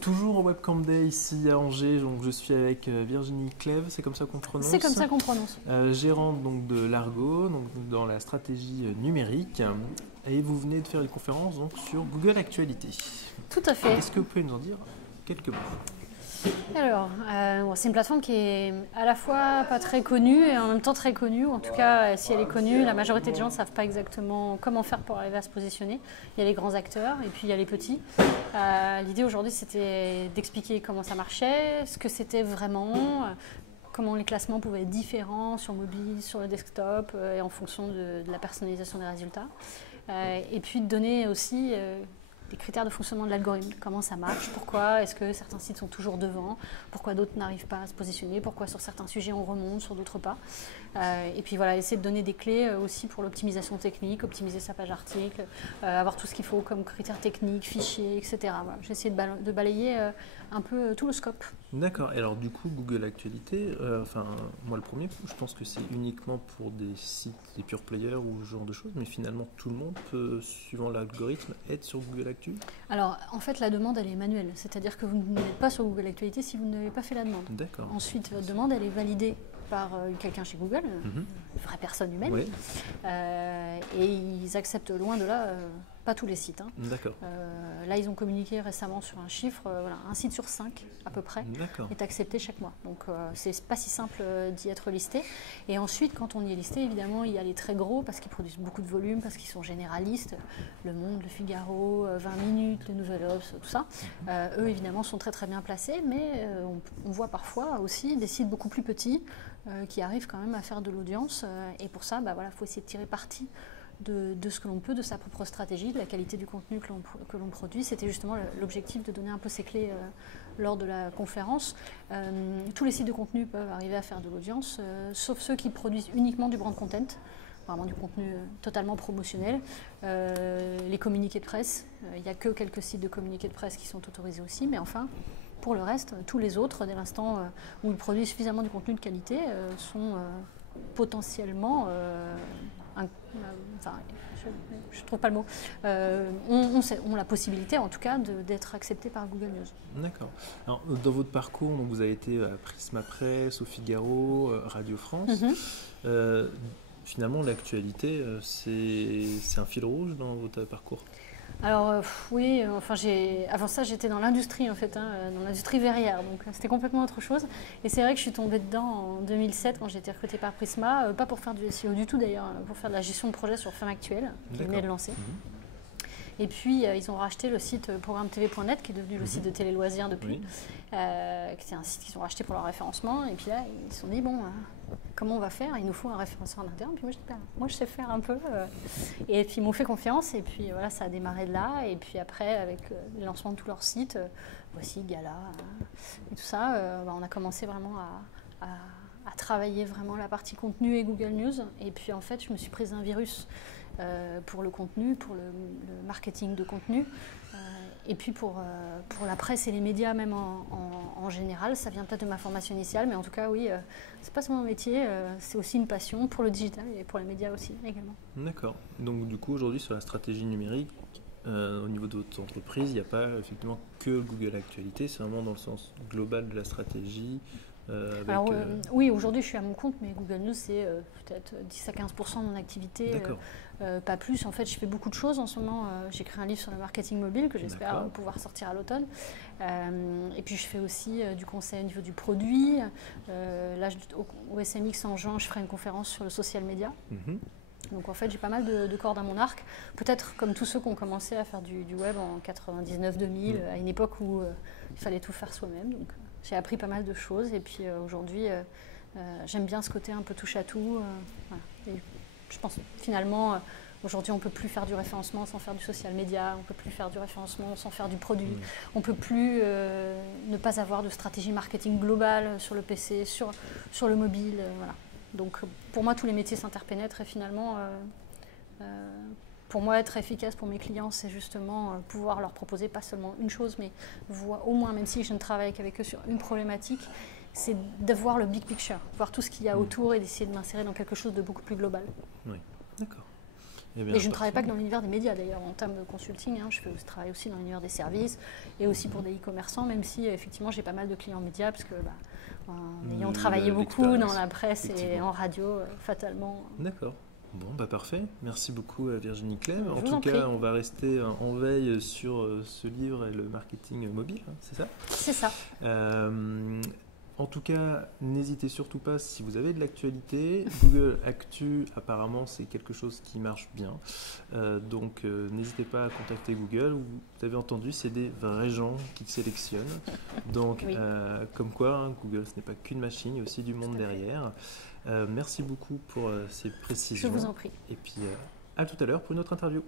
Toujours au Webcamp Day ici à Angers, donc je suis avec Virginie Clèves, c'est comme ça qu'on prononce? C'est comme ça qu'on prononce. Gérante donc, de l'Argo, donc dans la stratégie numérique. Et vous venez de faire une conférence donc, sur Google Actualité. Tout à fait. Est-ce que vous pouvez nous en dire quelques mots? Alors, c'est une plateforme qui est à la fois pas très connue et en même temps très connue. En tout cas, si elle est connue, la majorité des gens ne savent pas exactement comment faire pour arriver à se positionner. Il y a les grands acteurs et puis il y a les petits. L'idée aujourd'hui, c'était d'expliquer comment ça marchait, ce que c'était vraiment, comment les classements pouvaient être différents sur mobile, sur le desktop et en fonction de la personnalisation des résultats. Et puis de donner aussi des critères de fonctionnement de l'algorithme, comment ça marche, pourquoi est-ce que certains sites sont toujours devant, pourquoi d'autres n'arrivent pas à se positionner, pourquoi sur certains sujets on remonte, sur d'autres pas. Et puis voilà, essayer de donner des clés aussi pour l'optimisation technique, optimiser sa page article, avoir tout ce qu'il faut comme critères techniques, fichiers, etc. Voilà, j'ai essayé de balayer un peu tout le scope. D'accord, et alors du coup Google Actualité, moi le premier, je pense que c'est uniquement pour des sites, des pure players ou ce genre de choses, mais finalement tout le monde peut, suivant l'algorithme, être sur Google Actu? Alors en fait la demande elle est manuelle, c'est-à-dire que vous n'êtes pas sur Google Actualité si vous n'avez pas fait la demande. D'accord. Ensuite votre demande elle est validée par quelqu'un chez Google, une vraie personne humaine, Oui. Et ils acceptent loin de là pas tous les sites. Hein. D'accord. Là ils ont communiqué récemment sur un chiffre, voilà, un site sur 5 à peu près est accepté chaque mois. Donc c'est pas si simple d'y être listé. Et ensuite quand on y est listé, évidemment il y a les très gros parce qu'ils produisent beaucoup de volume, parce qu'ils sont généralistes, Le Monde, Le Figaro, 20 minutes, Le Nouvel Obs, tout ça. Eux évidemment sont très très bien placés, mais on voit parfois aussi des sites beaucoup plus petits qui arrivent quand même à faire de l'audience. Et pour ça, voilà, faut essayer de tirer parti de ce que l'on peut, de sa propre stratégie, de la qualité du contenu que l'on produit. C'était justement l'objectif de donner un peu ces clés lors de la conférence. Tous les sites de contenu peuvent arriver à faire de l'audience, sauf ceux qui produisent uniquement du brand content, vraiment du contenu totalement promotionnel. Les communiqués de presse, il n'y a que quelques sites de communiqués de presse qui sont autorisés aussi, mais enfin, pour le reste, tous les autres, dès l'instant où ils produisent suffisamment de contenu de qualité, sont potentiellement... je ne trouve pas le mot. On la possibilité, en tout cas, d'être accepté par Google News. D'accord. Alors, dans votre parcours, donc, vous avez été à Prisma Presse, au Figaro, Radio France. Finalement, l'actualité, c'est un fil rouge dans votre parcours? Alors oui, avant ça j'étais dans l'industrie en fait, dans l'industrie verrière, donc c'était complètement autre chose. Et c'est vrai que je suis tombée dedans en 2007 quand j'ai été recrutée par Prisma, pas pour faire du SEO du tout d'ailleurs, pour faire de la gestion de projet sur Femme Actuelle, qui venait de lancer. Et puis ils ont racheté le site programmetv.net qui est devenu le site de Télé Loisirs depuis, qui était un site qu'ils ont racheté pour leur référencement. Et puis là ils se sont dit bon, comment on va faire? Il nous faut un référenceur en interne. Puis moi je dis moi je sais faire un peu. Et puis ils m'ont fait confiance et puis voilà, ça a démarré de là. Et puis après avec le lancement de tous leurs sites, voici Gala et tout ça, on a commencé vraiment à travailler vraiment la partie contenu et Google News. Et puis en fait je me suis prise un virus pour le contenu, pour le marketing de contenu, et puis pour la presse et les médias même en général. Ça vient peut-être de ma formation initiale, mais en tout cas oui, c'est pas seulement mon métier, c'est aussi une passion pour le digital et pour les médias aussi également. D'accord. Donc du coup aujourd'hui sur la stratégie numérique, au niveau de votre entreprise, il n'y a pas effectivement que Google Actualité, c'est vraiment dans le sens global de la stratégie. Oui, aujourd'hui je suis à mon compte, mais Google News c'est peut-être 10 à 15% de mon activité, pas plus. En fait, je fais beaucoup de choses en ce moment. J'écris un livre sur le marketing mobile que j'espère pouvoir sortir à l'automne. Et puis je fais aussi du conseil au niveau du produit. Là, au SMX en juin, je ferai une conférence sur le social media. Donc en fait, j'ai pas mal de cordes à mon arc. Peut-être comme tous ceux qui ont commencé à faire du web en 99-2000, à une époque où il fallait tout faire soi-même. Donc j'ai appris pas mal de choses. Et puis aujourd'hui, j'aime bien ce côté un peu touche à tout. Voilà. Et je pense finalement, aujourd'hui, on ne peut plus faire du référencement sans faire du social media. On ne peut plus faire du référencement sans faire du produit. On ne peut plus ne pas avoir de stratégie marketing globale sur le PC, sur le mobile. Voilà. Donc pour moi tous les métiers s'interpénètrent et finalement pour moi être efficace pour mes clients c'est justement pouvoir leur proposer pas seulement une chose mais au moins, même si je ne travaille qu'avec eux sur une problématique, c'est de voir le big picture, voir tout ce qu'il y a autour et d'essayer de m'insérer dans quelque chose de beaucoup plus global. Oui, d'accord. Eh bien, Et je ne travaille pas parfait. que dans l'univers des médias d'ailleurs, en termes de consulting, hein, je travaille aussi dans l'univers des services et aussi pour des e-commerçants, même si effectivement j'ai pas mal de clients médias, parce que en ayant travaillé beaucoup dans L'expérience, la presse et effectivement. en radio, fatalement. D'accord. Bon, bah parfait. Merci beaucoup Virginie Clem. Je En vous tout en cas, prie. on va rester en veille sur ce livre et le marketing mobile, hein, c'est ça? C'est ça. En tout cas, n'hésitez surtout pas si vous avez de l'actualité. Google Actu, apparemment, c'est quelque chose qui marche bien. Donc, n'hésitez pas à contacter Google. Vous avez entendu, c'est des vrais gens qui sélectionnent. Donc, Oui. comme quoi, hein, Google, ce n'est pas qu'une machine, il y a aussi du monde Tout à fait. derrière. Merci beaucoup pour ces Je précisions. vous en prie. Et puis, à tout à l'heure pour une autre interview.